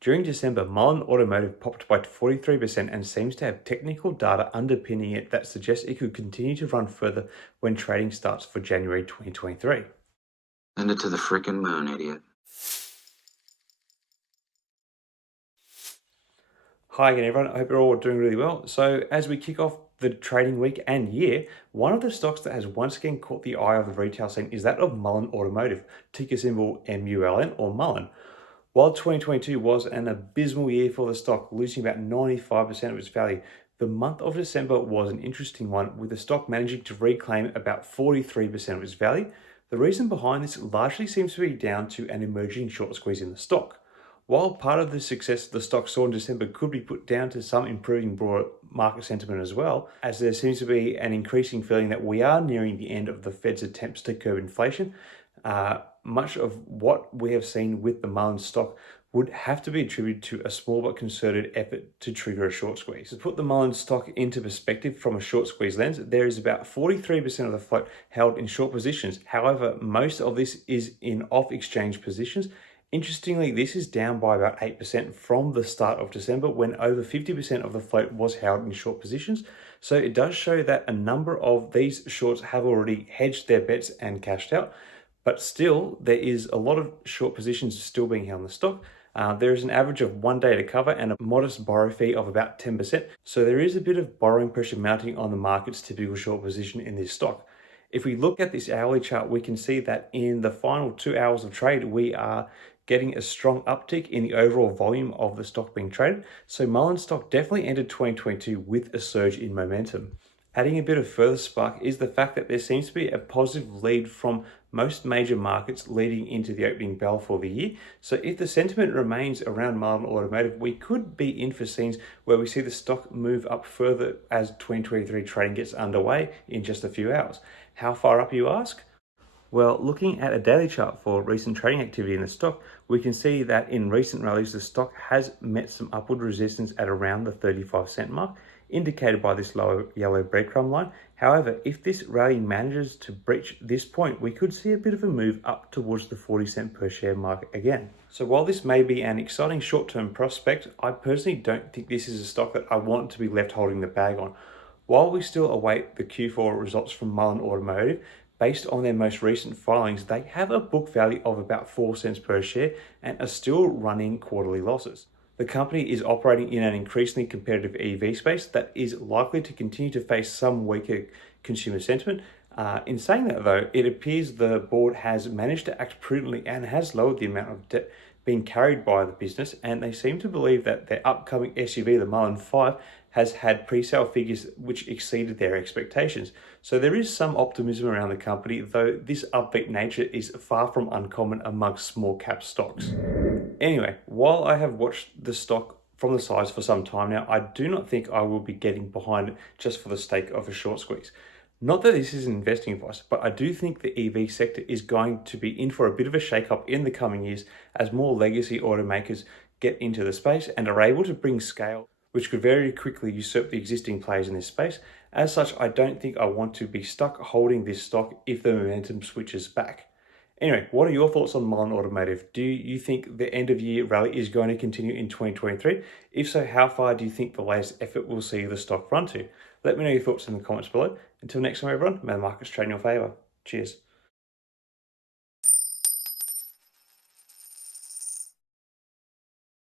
During December, Mullen Automotive popped by 43% and seems to have technical data underpinning it that suggests it could continue to run further when trading starts for January 2023. Send it to the frickin' moon, idiot. Hi again, everyone. I hope you're all doing really well. So, as we kick off the trading week and year, one of the stocks that has once again caught the eye of the retail scene is that of Mullen Automotive, ticker symbol MULN or Mullen. While 2022 was an abysmal year for the stock, losing about 95% of its value, the month of December was an interesting one, with the stock managing to reclaim about 43% of its value. The reason behind this largely seems to be down to an emerging short squeeze in the stock. While part of the success the stock saw in December could be put down to some improving broader market sentiment as well, as there seems to be an increasing feeling that we are nearing the end of the Fed's attempts to curb inflation, much of what we have seen with the Mullen stock would have to be attributed to a small but concerted effort to trigger a short squeeze. To put the Mullen stock into perspective from a short squeeze lens, there is about 43% of the float held in short positions. However, most of this is in off-exchange positions. Interestingly, this is down by about 8% from the start of December, when over 50% of the float was held in short positions. So it does show that a number of these shorts have already hedged their bets and cashed out. But still, there is a lot of short positions still being held in the stock. There is an average of 1 day to cover and a modest borrow fee of about 10%. So there is a bit of borrowing pressure mounting on the market's typical short position in this stock. If we look at this hourly chart, we can see that in the final 2 hours of trade, we are getting a strong uptick in the overall volume of the stock being traded. So Mullen stock definitely entered 2022 with a surge in momentum. Adding a bit of further spark is the fact that there seems to be a positive lead from most major markets leading into the opening bell for the year. So if the sentiment remains around Mullen Automotive, we could be in for scenes where we see the stock move up further as 2023 trading gets underway in just a few hours. How far up, you ask? Well, looking at a daily chart for recent trading activity in the stock, we can see that in recent rallies, the stock has met some upward resistance at around the 35-cent mark, indicated by this lower yellow breadcrumb line. However, if this rally manages to breach this point, we could see a bit of a move up towards the 40-cent per share mark again. So while this may be an exciting short-term prospect, I personally don't think this is a stock that I want to be left holding the bag on. While we still await the Q4 results from Mullen Automotive, based on their most recent filings, they have a book value of about 4 cents per share and are still running quarterly losses. The company is operating in an increasingly competitive EV space that is likely to continue to face some weaker consumer sentiment. In saying that, though, it appears the board has managed to act prudently and has lowered the amount of debt being carried by the business, and they seem to believe that their upcoming SUV, the Mullen 5, has had pre-sale figures which exceeded their expectations. So there is some optimism around the company, though this upbeat nature is far from uncommon amongst small cap stocks. Anyway, while I have watched the stock from the sides for some time now, I do not think I will be getting behind it just for the sake of a short squeeze. Not that this is an investing advice, but I do think the EV sector is going to be in for a bit of a shake-up in the coming years as more legacy automakers get into the space and are able to bring scale, which could very quickly usurp the existing players in this space. As such, I don't think I want to be stuck holding this stock if the momentum switches back. Anyway, what are your thoughts on Mullen Automotive? Do you think the end of year rally is going to continue in 2023? If so, how far do you think the latest effort will see the stock run to? Let me know your thoughts in the comments below. Until next time, everyone, may the markets trade in your favor. Cheers.